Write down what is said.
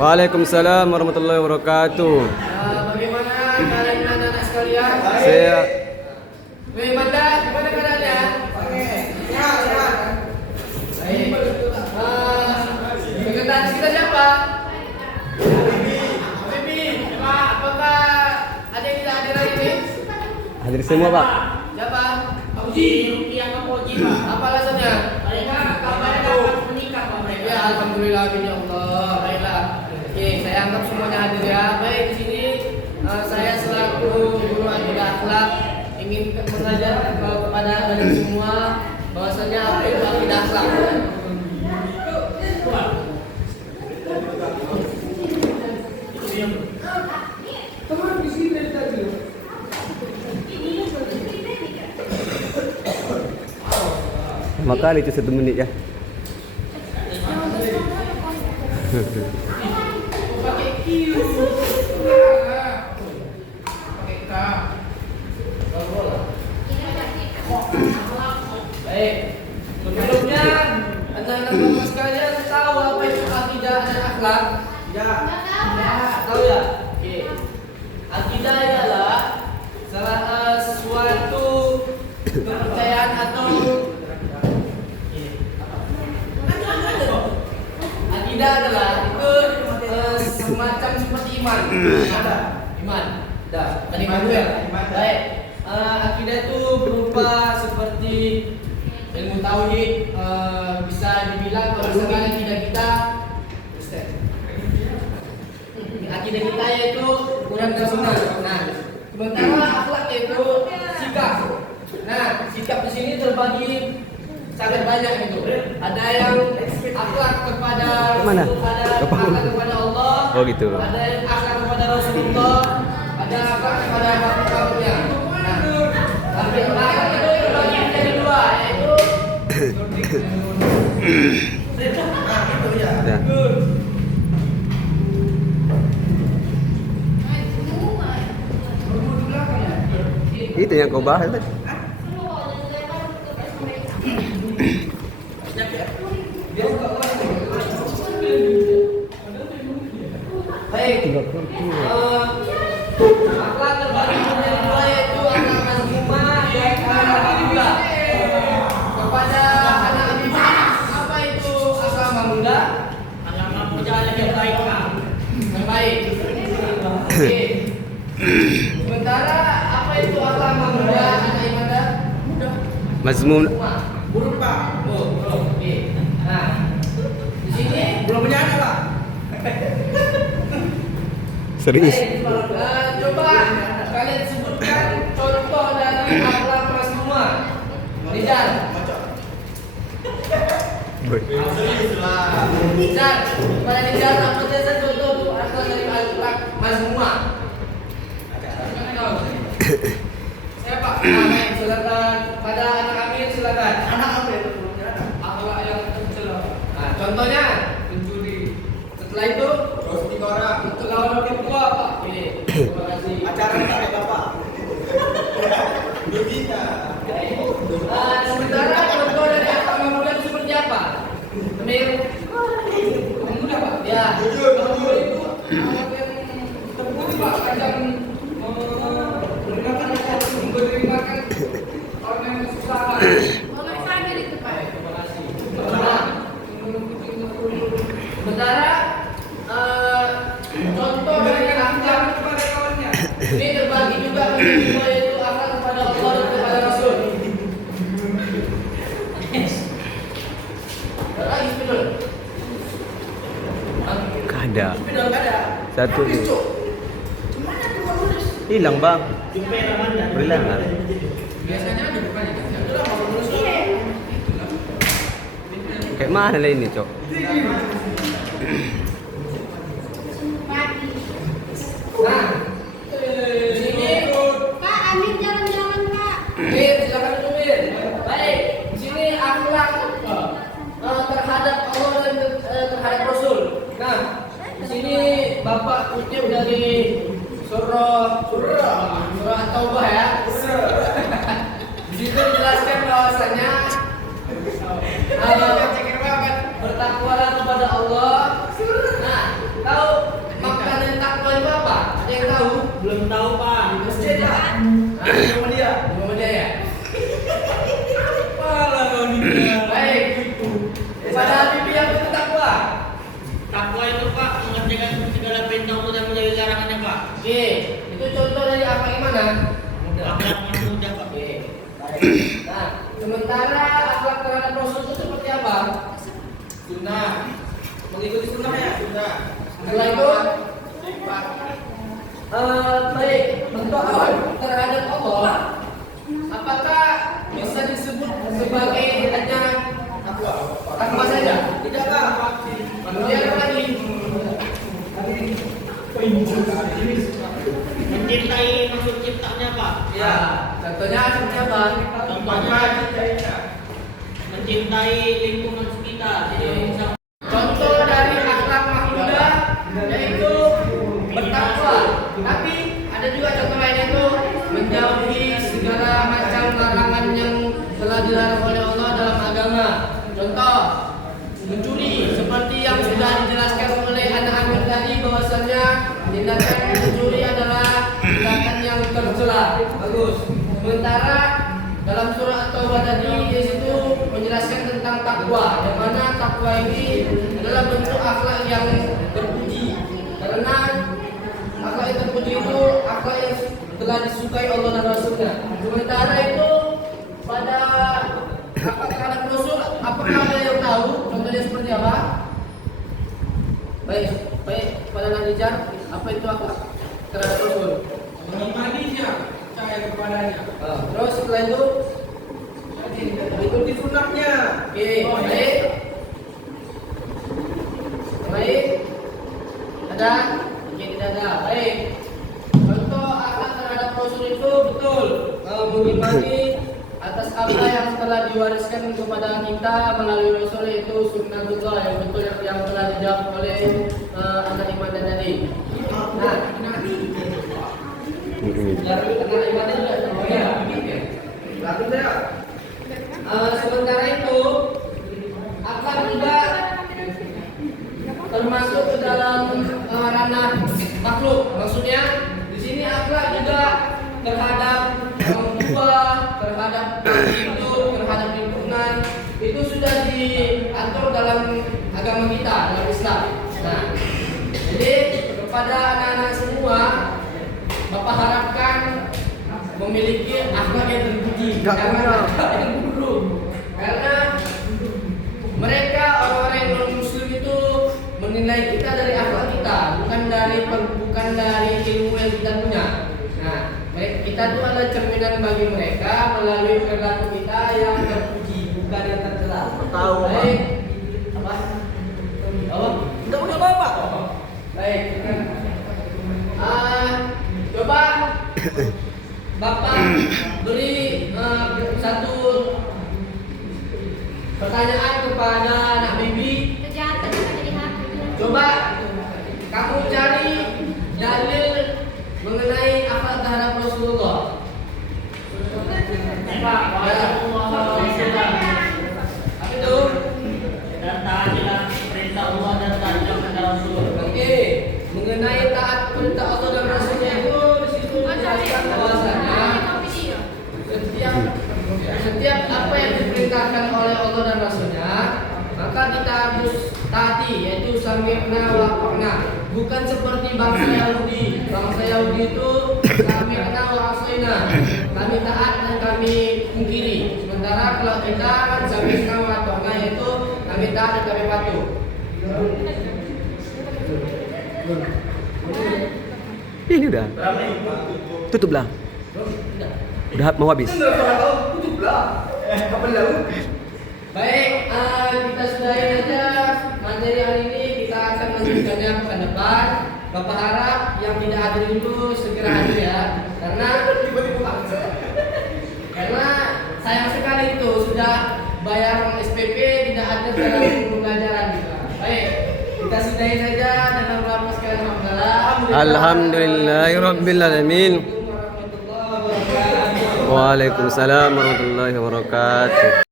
Waalaikumsalam warahmatullahi wabarakatuh. Bagaimana kalian anak-anak sekalian? Saya Bagaimana keadaannya? Sehat. Baik. Sekretaris kita siapa? Bibi. Apakah ada yang tidak hadir hari ini? hadir semua, Pak. Siapa? Fauzi. Yang Fauzi, Pak. Apa alasannya? Mereka kabarnya dapat menikah, Pak. Mereka. Ya, alhamdulillah, amin ya Allah. Baiklah. Oke, saya anggap semuanya hadir ya. Baik, di sini saya selaku guru akidah akhlak ingin mengajar kepada kalian semua bahwasanya apa itu akidah akhlak. Maka itu 1 menit ya. Pakai Q. Pakai K. Baik. Sebelumnya anak-anak bapak sekalian tahu apa itu akidah dan akhlak? Ya. Tahu ya? Oke. Akidah adalah suatu kepercayaan atau akidah adalah itu semacam seperti iman. Iman. Dah. Tadi iman ya. Baik. Akidah itu berupa seperti ilmu tauhid. Bisa dibilang kalau misalkan akidah kita, akidah kita yaitu Quran dan Sunnah. Nah, sementara akhlak yaitu sikap. Nah, sikap di sini terbagi sangat banyak gitu. Ada yang akhlak kepada Mana? akhlak kepada Allah. Oh gitu. Ada yang akhlak kepada Rasulullah. Ada akhlak kepada makhluk-makhluknya. Nah, tapi akhlak itu terbagi menjadi dua, yaitu Ya. Itu yang kau bahas tadi. baik. Akhlak terbagi menjadi dua, yaitu akhlak mazmumah dan akhlak mahmudah. Kepada anak bibit, apa itu akhlak mahmudah? Akhlak mahmudah yang baik. Yang baik. Oke. Sementara apa itu akhlak mahmudah? Anak ibadah mudah. Mazmum Buruk, Pak. Oke. Nah, di sini belum menyana, Pak. serius. Coba kalian sebutkan contoh dari akhlak mazmumah. Rizal. Rizal, pada Rizal apa saja contoh akhlak dari akhlak mazmumah? Siapa? Amin, silakan. Pada anak Amin silakan. Anak Amin akhlak yang tercela. Nah, contohnya pencuri. Setelah itu terus 3 orang. Untuk lawan orang tua, Pak. Oke. Terima kasih. Acara tak ada, Pak. Bisa. Sementara contoh dari akhlak mahmudah itu seperti apa? Amir. Mahmudah, Pak. Ya. Mahmudah itu akhlak yang terpuji, Pak. Kadang memberi makan orang yang kesusahan. Sementara contoh dari akhlak kepada kawannya ini terbagi juga menjadi dua, yaitu akhlak kepada Allah dan kepada Rasul. Lagi spidol. Kada. Spidol kada. Satu nih. Hilang, Bang. Hilang. Biasanya ada bukannya kan? Itulah mau lulus. Kayak mana lah ini, Cok? Nah, di sini Pak, Amir jalan-jalan, Pak. Mir, silakan duduk Mir. Baik, di sini akhlak terhadap Allah dan terhadap Rasul. Nah, di sini Bapak kutip dari surah Taubah ya. Di situ dijelaskan bahwasanya bertakwalah kepada Allah Belum tahu Pak. Di masjid Pak. Di rumah dia ya. Malah kau nikah. Baik. Pada bibi yang bertakwa. Takwa itu Pak mengerjakan segala perintah Allah dan menjauhi larangannya Pak. Oke, itu contoh dari apa gimana? Akhlak yang mudah Pak. Oke. Baik. Nah, sementara akhlak terhadap Rasul itu seperti apa? Sunnah. Mengikuti sunnah ya? Sunnah. Setelah itu, baik, bentuk awal terhadap Allah, apakah bisa disebut sebagai hanya takwa saja? Tidakkah? Kemudian apa lagi? Mencintai makhluk ciptanya Pak. Ya, contohnya seperti apa? Contohnya mencintai lingkungan sekitar. Jadi Contoh dari akhlak mahmudah yaitu bertakwa. Tapi ada juga contoh lain yaitu menjauhi segala macam larangan yang telah dilarang oleh Allah dalam agama. Contoh mencuri, seperti yang sudah dijelaskan oleh anak Amir tadi bahwasanya tindakan mencuri adalah tindakan yang tercela. Bagus. Sementara dalam surah At-Taubah tadi di situ menjelaskan tentang takwa, yang mana takwa ini adalah bentuk akhlak yang terpuji. Karena akhlak yang terpuji itu akhlak yang telah disukai Allah dan Rasulnya. Sementara itu pada akhlak terhadap Rasul, apakah ada yang tahu contohnya seperti apa? Baik, pada Nadijar, apa itu akhlak terhadap Rasul? Mengimaninya, percaya kepadanya. Terus setelah itu Ikuti sunnahnya. oke, baik. Baik. Ada? Oke, tidak ada. Baik. Contoh akhlak terhadap Rasul itu betul mengimani atas apa yang telah diwariskan kepada kita melalui Rasul, yaitu sunnatullah yang betul yang telah dijawab oleh anak iman dan tadi. Nah, anak iman juga. Oh ya. Lalu saya. Sementara itu akhlak juga termasuk ke dalam ranah makhluk. Maksudnya di sini akhlak juga terhadap orang tua, terhadap hidup, terhadap lingkungan itu sudah diatur dalam agama kita, dalam Islam. Nah, jadi kepada anak-anak semua, Bapak harapkan memiliki akhlak yang terpuji, jangan akhlak yang buruk. Karena mereka orang-orang yang non muslim itu menilai kita dari akhlak kita, bukan dari ilmu yang kita punya. Nah, kita itu adalah cerminan bagi mereka melalui perilaku kita yang terpuji, bukan yang tercela. Tahu, Pak. Baik. Apa? Tidak punya bapak. Baik. Coba Bapak beri satu pertanyaan kepada anak bibi. Kejahatan yang dilihat. Coba kamu cari dalil mengenai akhlak terhadap Rasulullah. Pak, Rasulullah Apa itu? dan taatilah perintah Allah dan taatilah kepada Rasul. Oke, mengenai taat perintah Allah dan Rasulnya itu di situ dijelaskan bahwasanya setiap apa yang diperintahkan oleh Allah dan Rasulnya maka kita harus taati, yaitu sami'na wa ata'na. Bukan seperti bangsa Yahudi. Bangsa Yahudi itu sami'na wa asaina, kami taat dan kami pungkiri. Sementara kalau kita kan sami'na wa ata'na, yaitu kami taat dan kami patuh. Ini udah. Tutuplah. Udah mau habis. Baik, kita sudahi aja materi hari ini. Kita akan lanjutkannya pekan depan. Bapak harap yang tidak hadir itu segera hadir ya, karena sayang sekali itu sudah bayar SPP tidak hadir dalam pembelajaran kita. Baik, kita sudahi saja dengan berapa sekali hamdalah. Alhamdulillahirabbil alamin. Warahmatullahi wabarakatuh. Waalaikumsalam warahmatullahi wabarakatuh.